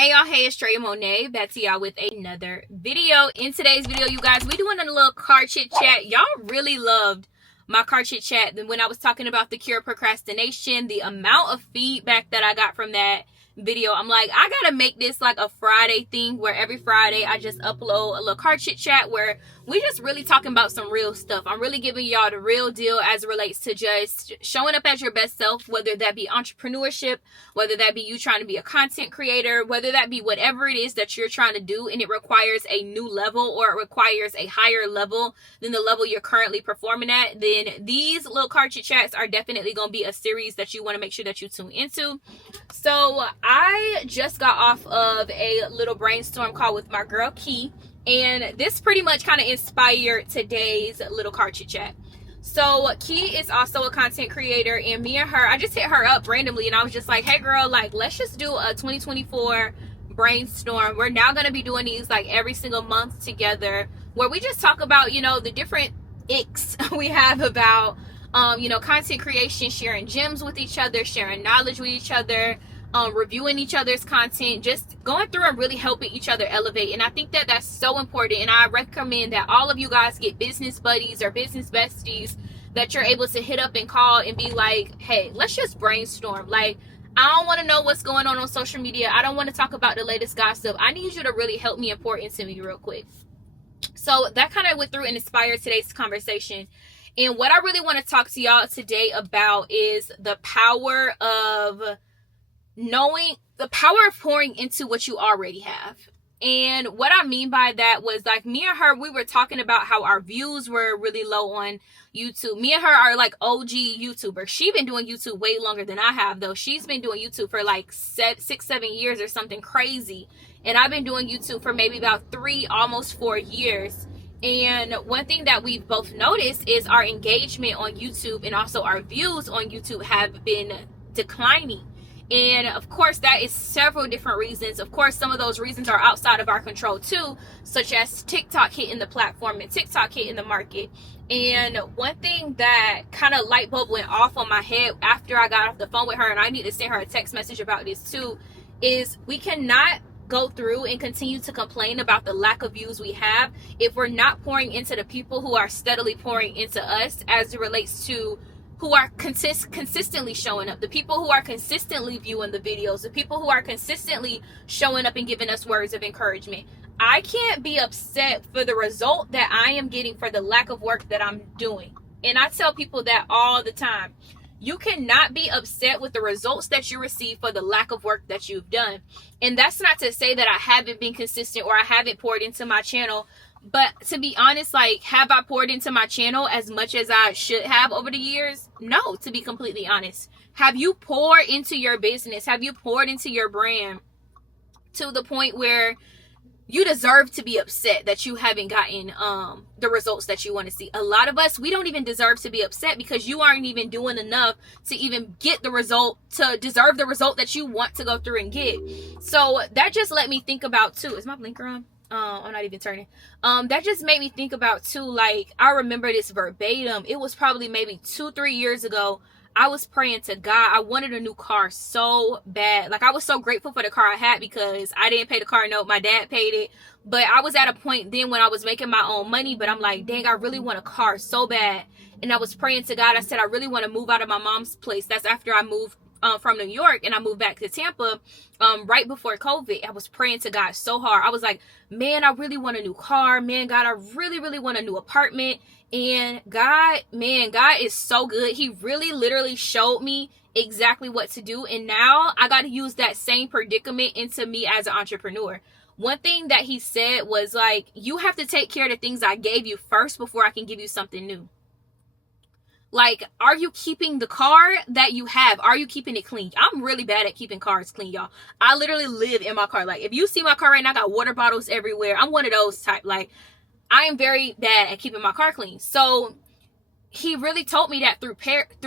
Hey y'all, hey, it's Troyia Monay back to y'all with another video. In today's video, you guys, we doing a little car chit chat. Y'all really loved my car chit chat when I was talking about the cure procrastination. The amount of feedback that I got from that video, I'm like, I gotta make this like a Friday thing where every Friday I just upload a little car chit chat where we just really talking about some real stuff. I'm really giving y'all the real deal as it relates to just showing up as your best self, whether that be entrepreneurship, whether that be you trying to be a content creator, whether that be whatever it is that you're trying to do and it requires a new level or it requires a higher level than the level you're currently performing at, then these little car chit chats are definitely going to be a series that you want to make sure that you tune into. So I just got off of a little brainstorm call with my girl Key, and this pretty much kind of inspired today's little car chit chat. So Key is also a content creator, and me and her, I just hit her up randomly and I was just like, hey girl, like let's just do a 2024 brainstorm. We're now going to be doing these like every single month together where we just talk about, you know, the different icks we have about content creation, sharing gems with each other, sharing knowledge with each other, reviewing each other's content, just going through and really helping each other elevate. And I think that that's so important, and I recommend that all of you guys get business buddies or business besties that you're able to hit up and call and be like, hey, let's just brainstorm. Like, I don't want to know what's going on social media. I don't want to talk about the latest gossip. I need you to really help me and pour into me real quick. So that kind of went through and inspired today's conversation. And what I really want to talk to y'all today about is the power of pouring into what you already have. And what I mean by that was, like, me and her, we were talking about how our views were really low on YouTube. Me and her are like OG YouTubers. She's been doing YouTube way longer than I have, though. She's been doing YouTube for like 6-7 years or something crazy. And I've been doing YouTube for maybe about 3, almost 4 years. And one thing that we've both noticed is our engagement on YouTube and also our views on YouTube have been declining. And of course, that is several different reasons. Of course, some of those reasons are outside of our control too, such as TikTok hitting the platform and TikTok hitting the market. And one thing that kind of light bulb went off on my head after I got off the phone with her, and I need to send her a text message about this too, is we cannot go through and continue to complain about the lack of views we have if we're not pouring into the people who are steadily pouring into us as it relates to who are consistently showing up, the people who are consistently viewing the videos, the people who are consistently showing up and giving us words of encouragement. I can't be upset for the result that I am getting for the lack of work that I'm doing. And I tell people that all the time. You cannot be upset with the results that you receive for the lack of work that you've done. And that's not to say that I haven't been consistent or I haven't poured into my channel. But to be honest, like, have I poured into my channel as much as I should have over the years? No, to be completely honest. Have you poured into your business? Have you poured into your brand to the point where you deserve to be upset that you haven't gotten the results that you want to see? A lot of us, we don't even deserve to be upset because you aren't even doing enough to even get the result, to deserve the result that you want to go through and get. So that just let me think about too. Is my blinker on? I'm not even turning. That just made me think about too, like, I remember this verbatim. It was probably maybe 2-3 years ago. I was praying to God. I wanted a new car so bad. Like, I was so grateful for the car I had because I didn't pay the car note. My dad paid it. But I was at a point then when I was making my own money. But I'm like, dang, I really want a car so bad. And I was praying to God. I said, I really want to move out of my mom's place. That's after I moved from New York and I moved back to Tampa right before COVID. I was praying to God so hard. I was like, man, I really want a new car. Man, God, I really, really want a new apartment. And God is so good. He really literally showed me exactly what to do. And now I got to use that same predicament into me as an entrepreneur. One thing that he said was like, you have to take care of the things I gave you first before I can give you something new. Like, are you keeping the car that you have? Are you keeping it clean? I'm really bad at keeping cars clean, y'all. I literally live in my car. Like, if you see my car right now, I got water bottles everywhere. I'm one of those type. Like, I am very bad at keeping my car clean. So he really told me that through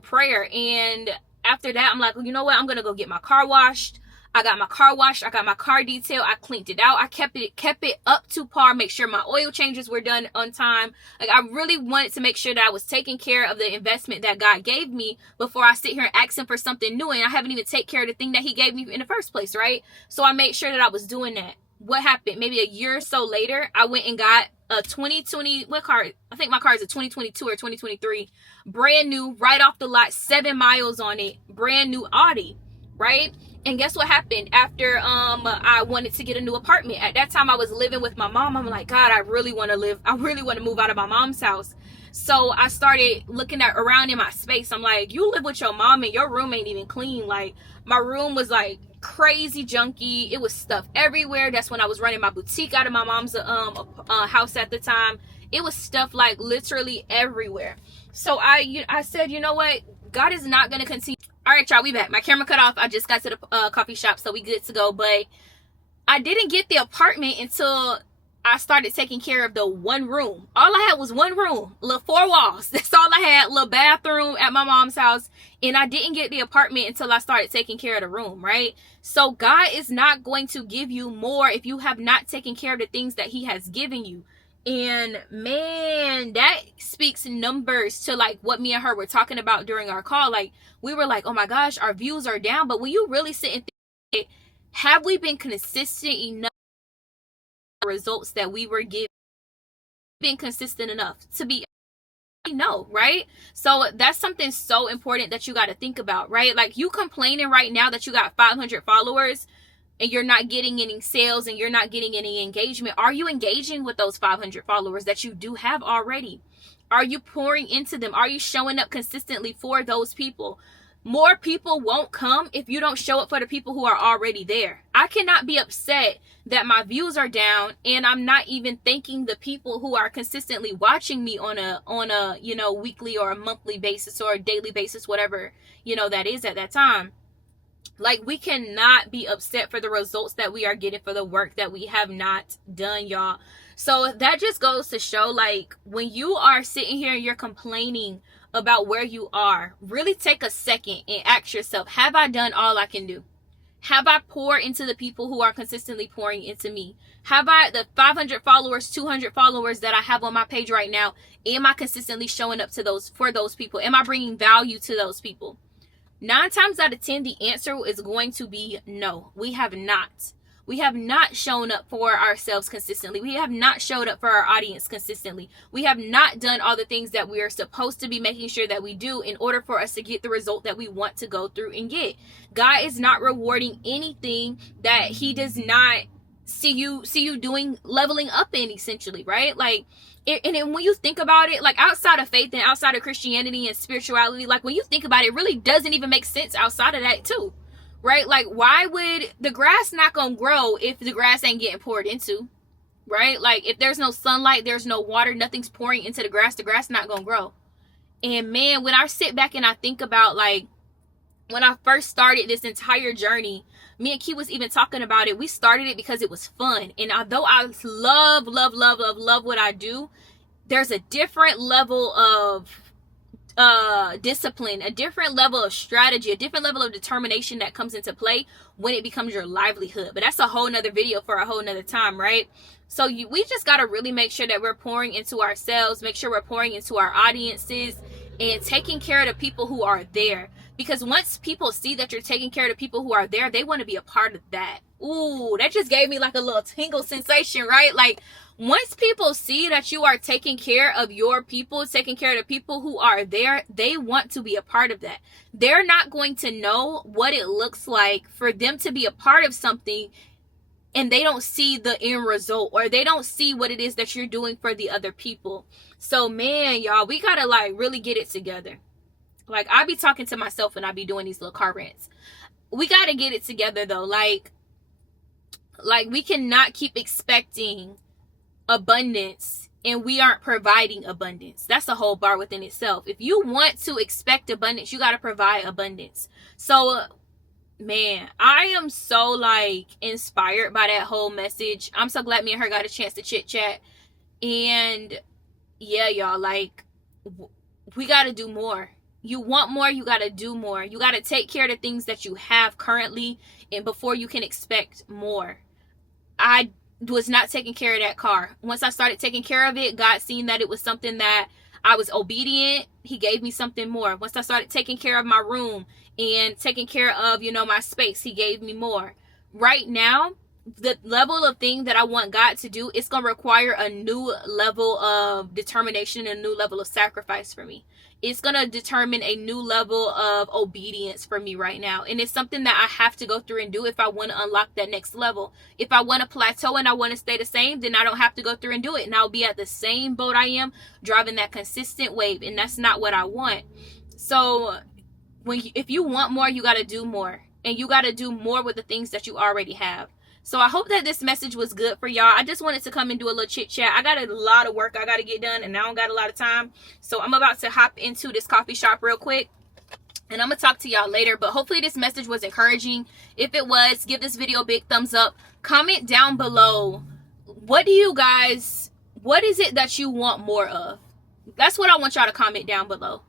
prayer. And after that, I'm like, well, you know what? I'm going to go get my car washed. I got my car washed. I got my car detailed. I cleaned it out. I kept it up to par. Make sure my oil changes were done on time. Like, I really wanted to make sure that I was taking care of the investment that God gave me before I sit here and ask him for something new, and I haven't even taken care of the thing that he gave me in the first place, right? So I made sure that I was doing that. What happened? Maybe a year or so later, I went and got a 2020, what car? I think my car is a 2022 or 2023. Brand new, right off the lot, 7 miles on it. Brand new Audi, right? And guess what happened after I wanted to get a new apartment? At that time, I was living with my mom. I'm like, God, I really want to move out of my mom's house. So I started looking around in my space. I'm like, you live with your mom and your room ain't even clean. Like, my room was like crazy junky. It was stuff everywhere. That's when I was running my boutique out of my mom's house at the time. It was stuff like literally everywhere. So I said, you know what? God is not going to continue. All right, y'all, we back. My camera cut off. I just got to the coffee shop, so we good to go. But I didn't get the apartment until I started taking care of the one room. All I had was one room, little 4 walls. That's all I had, little bathroom at my mom's house. And I didn't get the apartment until I started taking care of the room, right? So God is not going to give you more if you have not taken care of the things that he has given you. And man, that speaks numbers to like what me and her were talking about during our call. Like, we were like, oh my gosh, our views are down. But when you really sit and think, have we been consistent enough results that we were giving? Been consistent enough to be? No, right? So that's something so important that you got to think about, right? Like, you complaining right now that you got 500 followers and you're not getting any sales and you're not getting any engagement. Are you engaging with those 500 followers that you do have already? Are you pouring into them? Are you showing up consistently for those people? More people won't come if you don't show up for the people who are already there. I cannot be upset that my views are down and I'm not even thanking the people who are consistently watching me on a weekly or a monthly basis or a daily basis, whatever that is at that time. Like, we cannot be upset for the results that we are getting for the work that we have not done, y'all. So that just goes to show, like, when you are sitting here and you're complaining about where you are, really take a second and ask yourself, have I done all I can do? Have I poured into the people who are consistently pouring into me? Have I, the 500 followers, 200 followers that I have on my page right now, am I consistently showing up for those people? Am I bringing value to those people? 9 times out of 10, the answer is going to be no. We have not. We have not shown up for ourselves consistently. We have not showed up for our audience consistently. We have not done all the things that we are supposed to be making sure that we do in order for us to get the result that we want to go through and get. God is not rewarding anything that he does not see you doing, leveling up in, essentially, right? Like, and then when you think about it, like, outside of faith and outside of Christianity and spirituality, like, when you think about it, it really doesn't even make sense outside of that too, right? Like, why would the grass not gonna grow if the grass ain't getting poured into, right? Like, if there's no sunlight, there's no water, nothing's pouring into the grass not gonna grow. And man, when I sit back and I think about, like, when I first started this entire journey, me and Key was even talking about it. We started it because it was fun. And although I love what I do, there's a different level of discipline, a different level of strategy, a different level of determination that comes into play when it becomes your livelihood. But that's a whole nother video for a whole nother time, right? So we just got to really make sure that we're pouring into ourselves, make sure we're pouring into our audiences and taking care of the people who are there. Because once people see that you're taking care of the people who are there, they want to be a part of that. Ooh, that just gave me like a little tingle sensation, right? Like, once people see that you are taking care of your people, taking care of the people who are there, they want to be a part of that. They're not going to know what it looks like for them to be a part of something and they don't see the end result, or they don't see what it is that you're doing for the other people. So man, y'all, we gotta like really get it together. Like, I be talking to myself when I be doing these little car rants. We got to get it together, though. Like, we cannot keep expecting abundance and we aren't providing abundance. That's a whole bar within itself. If you want to expect abundance, you got to provide abundance. So, man, I am so, like, inspired by that whole message. I'm so glad me and her got a chance to chit chat. And, yeah, y'all, like, we got to do more. You want more, you got to do more. You got to take care of the things that you have currently, and before you can expect more. I was not taking care of that car. Once I started taking care of it, God seen that it was something that I was obedient. He gave me something more. Once I started taking care of my room and taking care of, my space, he gave me more. Right now, the level of thing that I want God to do, it's going to require a new level of determination and a new level of sacrifice for me. It's going to determine a new level of obedience for me right now. And it's something that I have to go through and do if I want to unlock that next level. If I want to plateau and I want to stay the same, then I don't have to go through and do it. And I'll be at the same boat I am, driving that consistent wave. And that's not what I want. So if you want more, you got to do more. And you got to do more with the things that you already have. So I hope that this message was good for y'all. I just wanted to come and do a little chit chat. I got a lot of work I got to get done, and I don't got a lot of time. So I'm about to hop into this coffee shop real quick, and I'm going to talk to y'all later. But hopefully this message was encouraging. If it was, give this video a big thumbs up. Comment down below. What is it that you want more of? That's what I want y'all to comment down below.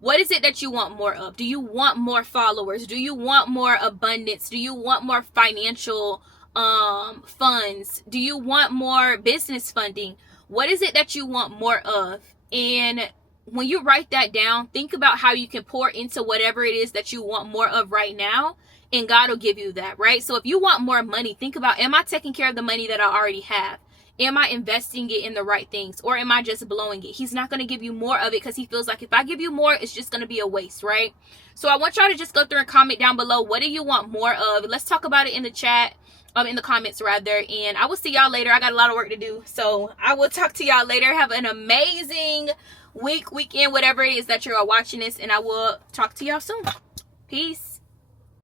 What is it that you want more of? Do you want more followers? Do you want more abundance? Do you want more financial funds? Do you want more business funding? What is it that you want more of? And when you write that down, think about how you can pour into whatever it is that you want more of right now, and God will give you that, right? So if you want more money, think about, am I taking care of the money that I already have? Am I investing it in the right things, or am I just blowing it? He's not going to give you more of it because he feels like if I give you more, it's just going to be a waste, right? So I want y'all to just go through and comment down below. What do you want more of? Let's talk about it in the chat. In the comments rather, and I will see y'all later. I got a lot of work to do, so I will talk to y'all later. Have an amazing weekend, whatever it is that you're watching this, and I will talk to y'all soon. Peace.